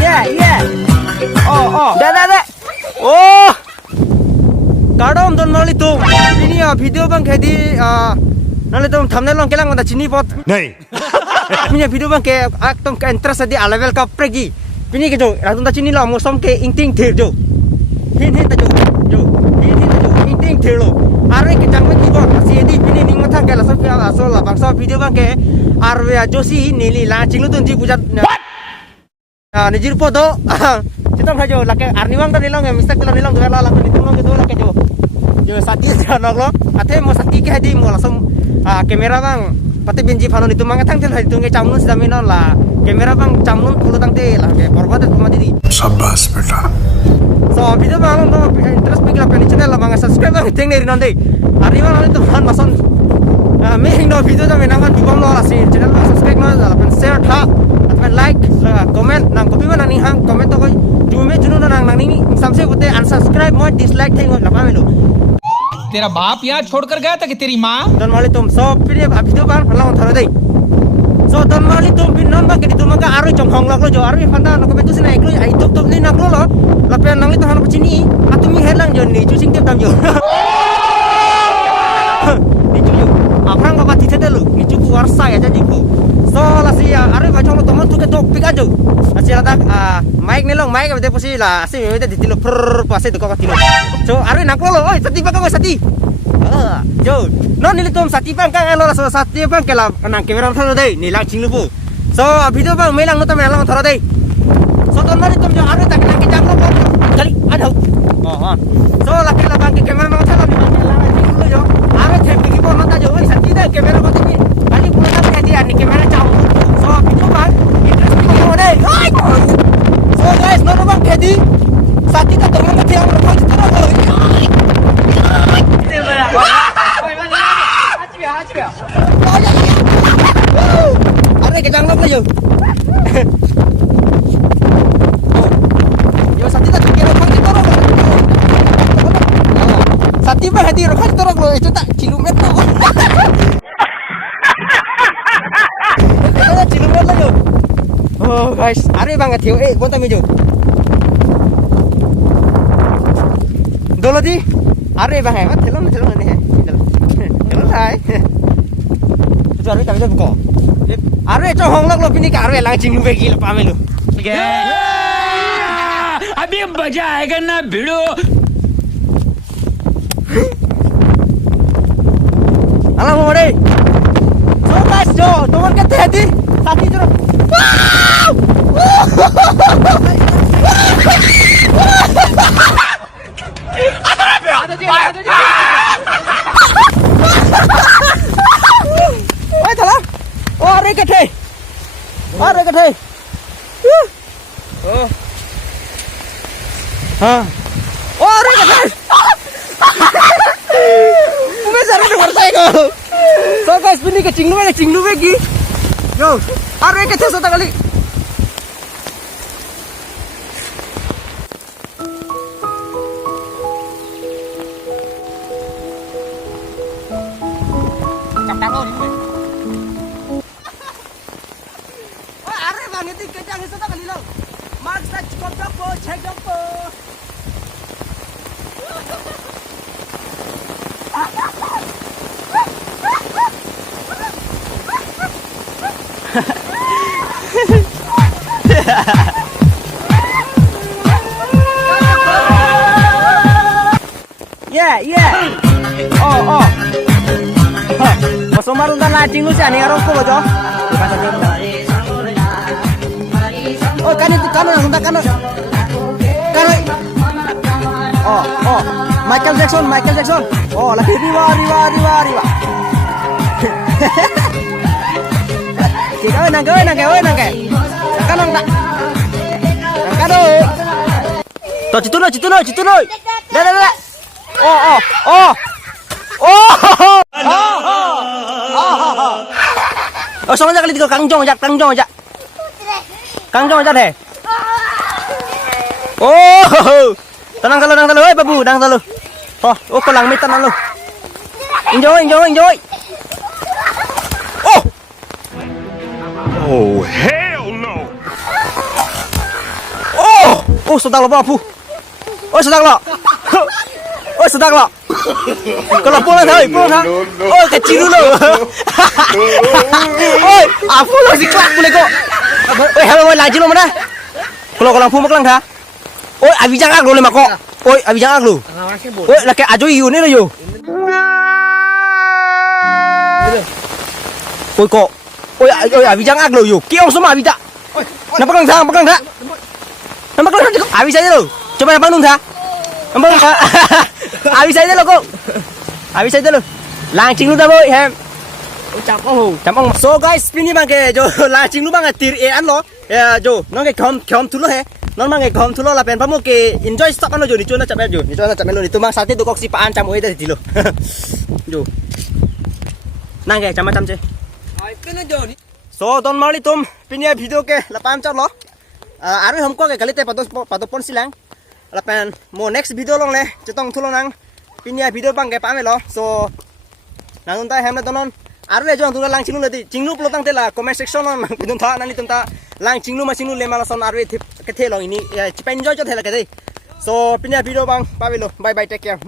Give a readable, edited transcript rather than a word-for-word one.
Yeah. Oh. Dah. Oh. Kadang don mali tu. Ini video bang kedi nanti tu thumbnail long kelang ada cini pot. नहीं Punya video bang ke aktom ke interest di level ka pergi. Ini ke jo, ratun ta cini lo musom ke inting thir jo. Hin ta jo. Hin ta jo inting thir lo. Are ke jang me kibo si edi pini ning matha ke la so ke asol la bangsa video bang ke arwe josi nili la chinglu tu ji pujat. Nijir po do. Kita nggak jauh, laki arniwang tadi lo nggak mistak kalau nilong dua lalang itu nong gitu laki jauh. Jo sakti jangan lo, ate mau sakti ke hadi mau langsung kamera bang. Pati benji panon itu mangat tang tel hadi tunggu camun sudah minon lah. Kamera bang camun puluh tang tel lah, kayak korban itu mati di. शाबाश बेटा So video bang lo interest pikir apa nih channel lah bang subscribe bang ting dari nanti. Arniwang itu kan mason. Making no video tapi nangan bibam lo lah sih channel bang subscribe lo, lapan share tak. Like, comment, nang kopi mana nih hang comment to koi, cuma junun nang nih sampai kote unsubscribe mau dislike thing lapa melu. तेरा बाप यहाँ छोड़कर गया था कि तेरी माँ Don mali tum so pilih video bang halang thara deh. So don mali tum pin non bang kedi tum ka aru chong hong lok lo jo aru fanda no kopi tu sini eklo ai tup tup ni nak lo lape nang li tahan pecini atumi helang jo ni cusing tiap tam jo. Ni cucu, aprang bapak tidak dulu, ni cucu warsa ya jadi bu. So lasi aru bacong lo teman tu ke topik aja. Lasi latak mic ni long mic abis pusi lah, asi memang di tilo per pasti tu kau tilo. So aru nak lo, oi sati bang kau sati. Jo, non nili tom sati bang kang lo so sati bang kelam nang kamera tharo deh, ni lang cinglu bu. So video bang melang lo tam melang tharo deh. So ton mali tom jo aru tak nang kijang lo kali ada. So laki lah bang ke kamera nang tharo ni melang cinglu jo. Aru thep ki bo nang ta jo, oi sati deh kamera ko tini. Kali pulang tak dia ni kamera jauh. So video bang interesting yo deh. So guys, no bang kedi sati tak teman tak yang lo itu terus. Are kejang lo yo. Yo sati tak kira bang itu terus. Sati bang hadi ro terus lo itu tak cilumet lo. Cilumet lo yo. Oh guys, are bang theo bonta mejo. Dolo di are bang hebat thelon ni he. Thelon thai. Tu are kami buka. Are cho hong lok lo pini ka are lang chinglu begi lo pamelu. अभी मजा आएगा ना भिड़ो Alam mo re. So guys, jo, tuman ka tedi. Sati jero. Oi thala. Oh are kathe. Oh. Ha. Oh are kathe. Sarap na marsay ko. So guys, pini ka cinglu begi. Yo, are ka sa tagali. Kapalon. Are bang itu kejang sa tagali lo. Mag sa chikop po, check po. Yeah. Oh. Masuk marun dan lacing lu sih nih arok lo jo. Oh kan itu kan langsung kan. Oh. Michael Jackson. Oh lagi riwa. Kita nang ke. Kan nang tak. Kado. Tuh citu lo. Dah. Oh. Oh, sama aja kali tiga kangjong aja. Kangjong aja deh. Oh. Tenang kalau, babu, tenang kalau. Oh, kelang mit tenang lo. Enjoy. Oh. Oh, hell no! Oh, sedang lo bapu. Oh, sedang lo. Oh, sedang lo. Kalau pulang thôi, pulang. Oh, kecil dulu. Ôi, phu lo di kelak boleh kok. Oi, hello, lagi lo mana? Kalau lampu maklang dah. Oi, abi jangan lo le mako. Oi, abi jangan lo. Oi, laki ajo iu ni lo yo. Ôi kok. Ôi, abi jangan lo yo. Kiong semua abi tak. Nampak lang dah, nampak lang dah. Nampak lang dah. Abi saja lo. Coba nampak dong dah. Nampak lang. Abi saja lo kok. Abi saja lo. Langsing lu dah boy, hem. Chạm ông. So guys, pin bang ke jo la ching lu bang tir e an lo. Jo, nó cái khom thu lo he. Nó mang cái khom thu lo là pen pamu ke enjoy stop an lo jo ni chona chap jo. Ni chona chap lo ni tu mang sate tu kok si paan cham oi da ti lo. Jo. Nang ke cham cham che. Ai pin jo ni. So don mali tum pin ya video ke la pam chap lo. Ari हमको के kalite pato pon silang. La pen mo next video long le chetong thu lo nang pin ya video bang ke pa me lo. So nang untai hem na tonon aru le jong tu lang chinglu lati chinglu plo tang te la comment section on pidun tha nani tum ta lang chinglu ma chinglu le mala son aru ke the long ini chipen enjoy cho the la ke dei so pinya video bang pa lo bye bye take care